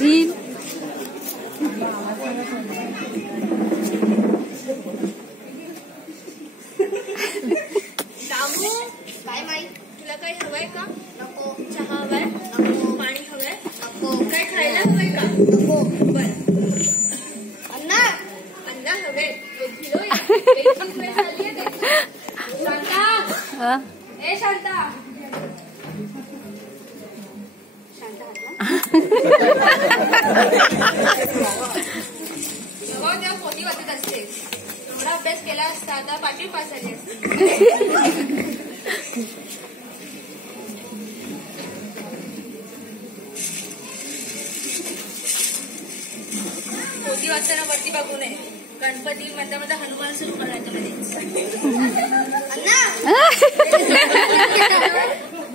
बसशील. दामू काय माई तुला काही हवंय का? नको. चहा हवाय? नको. पाणी हवंय? नको. काय खायला हवंय का? नको. बर. अन्ना अन्ना हवे. शांता ए शांता त्या पोती वाचत असते. एवढा अभ्यास केला असता आता 5वी पास झाली असते. पोती वाचताना वरती बघू नये. गणपती म्हणता म्हणता हनुमान सुरू करायचं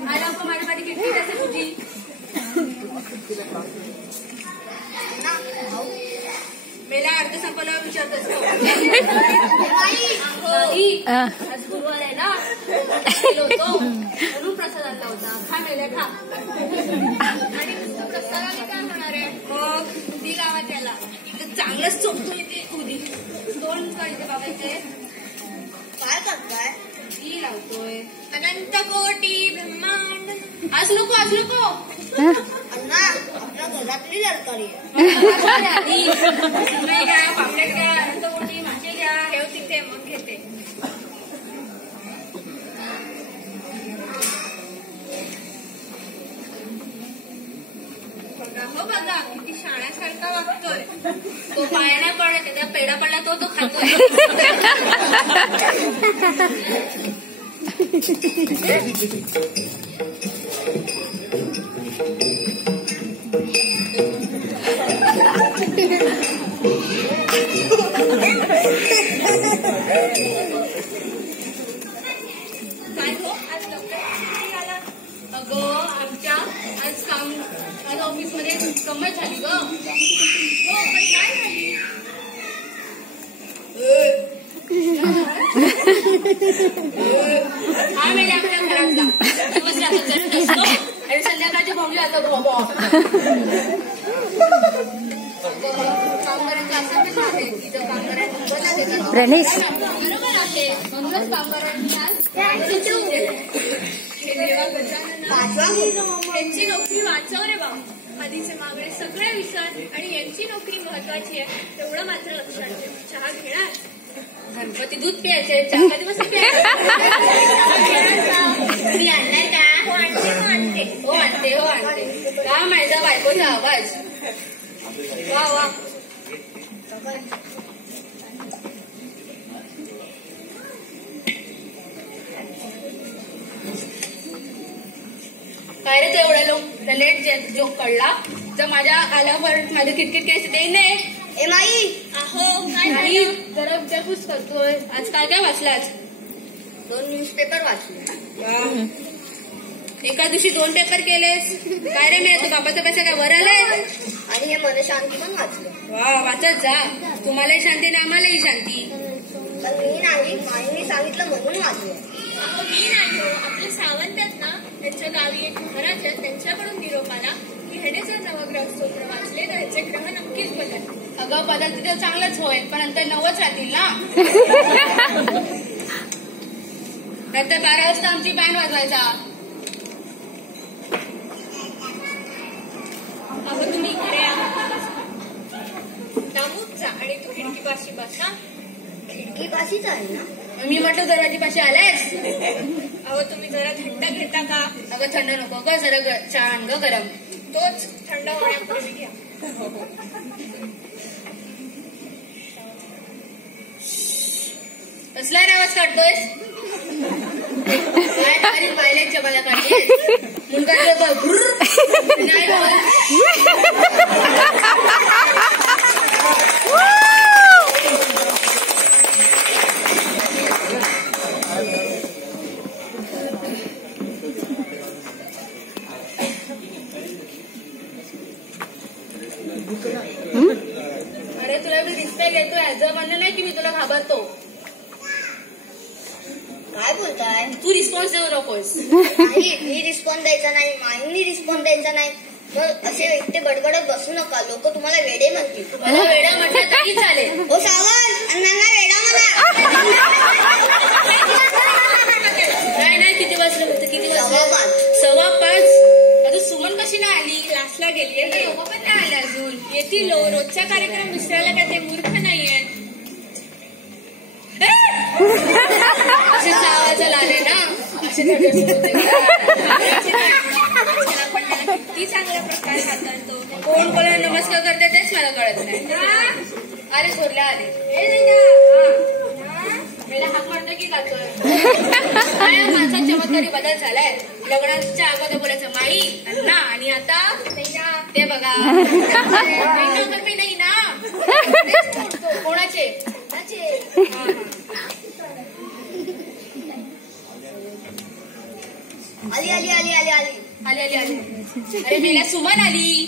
आला माझ्या पाठी किती असेल तुझी. मेला अर्ध संपल्यावर विचारत असतो. आज गुरुवार आहे ना होतो म्हणून प्रसाद आणला होता. खा मेल्या खा. आणि प्रसादाने काय होणार आहे मग उदी लावा त्याला. इथं चांगलंच चोपतोय ते उदी. 2 कळते बाबाचे. काय करताय? ती लावतोय. अनंत कोटी ब्रह्मांड. आज नको अन्ना आपल्या घरातली दरकारी घ्या. पापलेट घ्या. अनंत कोटी मासे घ्या. ठेव तिथे मग घेते. हो बघा किती शाण्यासारखा वागतोय. तो पायाला पडत त्या पेढा पडला तो खातोय. काय हो आज लवकर आला? अगं आमच्या आज ऑफिस मध्ये गंमत झाली ग. हो पण काय झाली? हा मेले आपल्या घरातला दिवस रात्र जळत असतो आणि संध्याकाळची भावली आता कामगारांचं असं पण आहे तिथं कामगारांना प्रणेश बरोबर आहे. म्हणूनच कामगारांनी आज यांची नोकरी वाचव रे बाबा. आधीचे मागणे सगळे विसर आणि यांची नोकरी महत्वाची आहे तेवढं मात्र लक्षात ठेव. चहा घेणार? गणपती दूध प्यायचे. चहा कधी बस मी आणणार का? आणते का माझ्या बायकोचा आवाज. वा वा काय रे? तो एवढा लेट जोक कळला तर माझ्या आल्यावर माझं किटकिट केस देईन नाही. ए माई अहो काय नाही जरा विचारपूस करतोय. आज काय काय वाचलाच? 2 न्यूजपेपर वाचले. एका दिवशी 2 पेपर केलेस. काय रे मिळतो बाबाचा पैसा काय वर आलाय? आणि हे मन शांती पण वाचलं. वा वाचत जा. तुम्हालाही शांती आणि आम्हालाही शांती. पण मी नाही माईने सांगितलं म्हणून वाचलं. मी नाही हो आपले सावंत आहेत ना त्यांच्या गावी एक महाराज आहेत त्यांच्याकडून निरोप आला की ह्याने जर नवग्रह स्तोत्र वाचले तर ह्याचे ग्रह नक्कीच बदल. अगं बदल तर चांगलंच होईल पण नंतर 9च राहतील ना. नंतर 12 वाजता आमची बँड वाजवायचा. अगं तुम्ही इकडे दामूच जा आणि तू खिडकीपाशी बसा. खिडकीपाशीच आहे ना? मी म्हटलं दरवाजीपाशी आलायस. अहो तुम्ही जरा थंड घेता का? अगं थंड नको ग जरा चहा आण ग गरम. तोच थंड होण्यापूर्वी घ्या. कसला आवाज काढतोयस? काय पायलटच्या मला काढली मुंडा अरे तुला मी रिस्पेक्ट घेतोय असं म्हणलं नाही की मी तुला घाबरतो. काय बोलताय? तू रिस्पॉन्स देऊ नकोस. मी रिस्पॉन्स द्यायचा नाही माईंनी रिस्पॉन्स द्यायचा नाही मग असे एकटे बडबडत बसू नका, लोक तुम्हाला वेडे म्हणतील. तुम्हाला वेडा म्हटलं तरी चालेल. ओ सावंत, अण्णांना वेडा म्हणा. नाही किती वाजलं होतं? किती वाजलं? 5:15. 5:15. अजून सुमन कशी नाही आली? क्लासला गेली. लोक पण नाही आले अजून. येतील रोजचा कार्यक्रम दुसऱ्याला काय ते मूर्ख नाहीये. असे आवाजाला आले ना असे किती चांगल्या प्रकारे हाताळतो. कोण कोणाला नमस्कार करते तेच मला कळत नाही. अरे सोडल्या आले मला हात मारतो की काय माझा चमत्कारी बदल झालाय. लग्नाच्या अगोदर बोलायचं माई अण्णा आणि आता ते बघा मी नाही ना. कोणाचे आली आली आली आली आली आली आली आली. अरे मेला सुमन आली.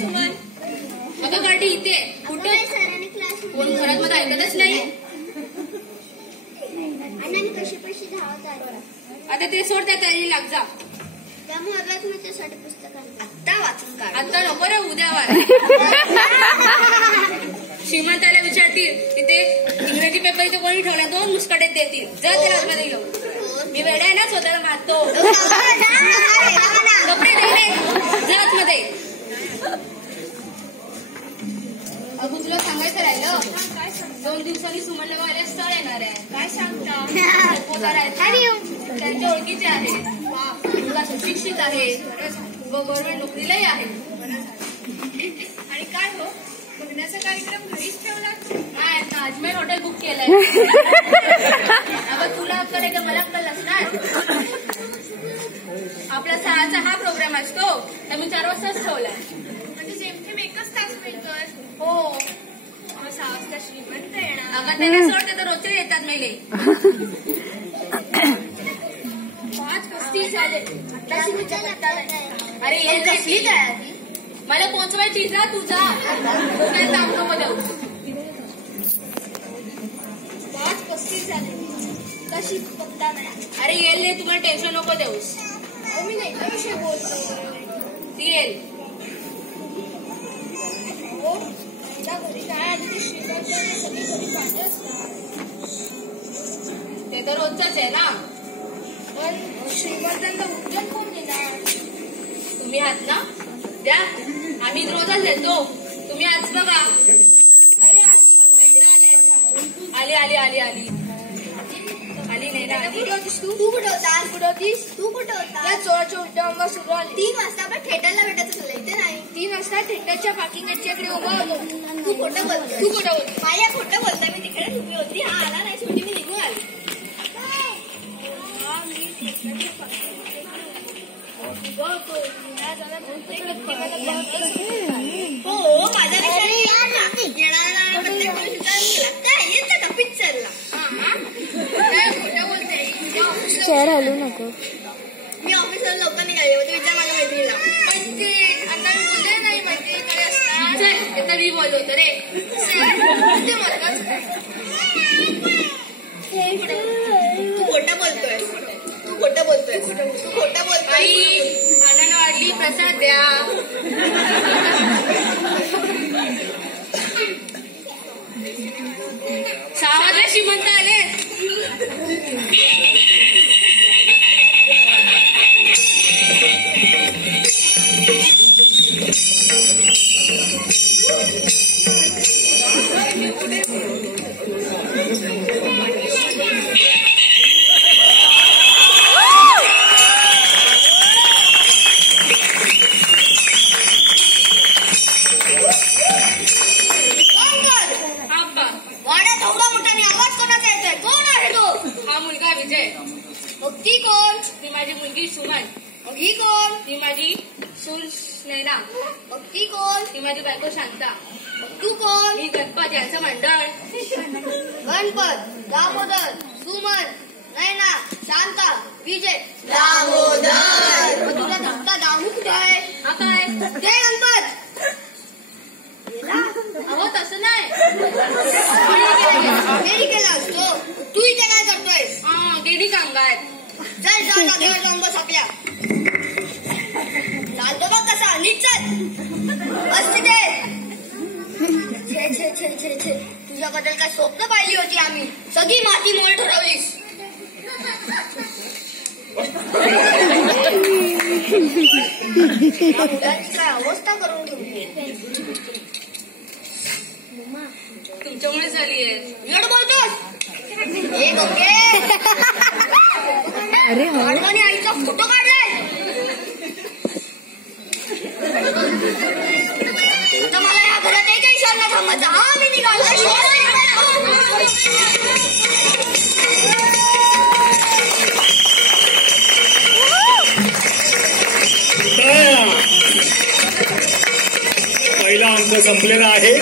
सुमन अगं गाडी इथे कुठे? कोण घरात मला ऐकतच नाही. आता ते सोड त्या तयारी लाग जा. आता वाचून काढ. आता नको रे उद्या वार. श्रीमंताला विचारतील तिथे इंग्रजी पेपर इथे कोणी ठेवला 2 मुस्काटेत देतील. जा त्याला आतमध्ये गेलो. मी वेडा आहे ना स्वतःला मारतो. कपडे दे जा आतमध्ये. अगं तुला सांगायचं राहिलं 2 दिवसांनी सुमन गावाला स्थळ येणार आहे. काय सांगता? त्यांच्या ओळखीचे आहे. मुलगा सुशिक्षित आहे. गव्हर्नमेंट नोकरीलाही आहे. आणि काय हो बघण्याचा कार्यक्रम घरीच ठेवला? नाही ताजमहल हॉटेल बुक केलंय. अगं तुला अक्कल आहे का मला अक्कल नसणार? आपला 6चा हा प्रोग्राम असतो तर मी 4 वाजताच ठेवलाय. म्हणजे जेमतेम 1च तास मिळतोय. हो 6 वाजता श्रीमंत येणार. अगं त्यांना सोडते तर रोजचे येतात मेले. 5:35 झाले. अरे ये कसली तयारी? मला पोहोचवायची जा तुझा डोक्यात ताप नको देऊ. 5:35 झाले. कशी पत्ता नाही. अरे येईल नाही तुम्हाला टेन्शन नको देऊस. मी नाही का विषय बोलतो. ती येईल. घरी काय आधी ते तर रोजच आहे ना. पण श्रीमंतांना उद्योग कोण देणार? तुम्ही आहात ना द्या. आम्ही रोजच देतो. तुम्ही आज बघा. अरे आली आली आली आली आली नाही ना. कुठे होतीस तू? तू कुठे होतास? कुठे होतीस? तू कुठे होता? चोराच्या उड्डाणला सुरू आली. 3 वाजता आपण थिएटरला भेटायचं झालं. इथे नाही. 3 वाजता थिएटरच्या पार्किंगच्या इकडे उभा होतो. तू खोटं बोलतोय. तू कुठं होती? माझ्या खोटं बोलताय. मी तिकडे उभी होती. हा आला नाही शेवटी मी निघून आली. हो माझ्या पिक्चरला चेअर हलू नको. मी ऑफिसला लवकर निघाले होते. विचार माझ्या मैत्रिणीला. पण ते अण्णा बोलले नाही मैत्रिणीकडे असणार. तरी बोलवतो रे. तू खोटं बोलतोय. तू खोटं बोलतोय. तू खोटं बोलतोय. आई आनंद वाढली प्रसाद द्या. 6 वाजता श्रीमंत आले. ती कोण? ती माझी मुलगी सुमन. ही कोण? ती माझी सून नैना. ती कोण? ती माझी बायको शांता. तू कोण? ही गणपत यांचं मंडळ. गणपत, दामोदर, सुमन, नैना, शांता, विजय, दामोदर. मग तुला धक्का दामू कुठे आहे? हा काय जय गणपत. अहो तसं नाही. अमेरिकेला असतो. तू इथे काय करतोय? गेली कामगार. चल जाऊन बस आपल्या. असते ते तुझ्याबद्दल काय स्वप्न पाहिली होती आम्ही सगळी माती मोल ठरवलीस. काय अवस्था करून ठेवली तुमच्यामुळे झालीये. लढ बोलतोस हे गंगे आणि आईचा फोटो काढलाय. आता मला या घरात एकही क्षण नाही थांबायचा. हा मी निघालो. पहिला अंक संपलेला आहे.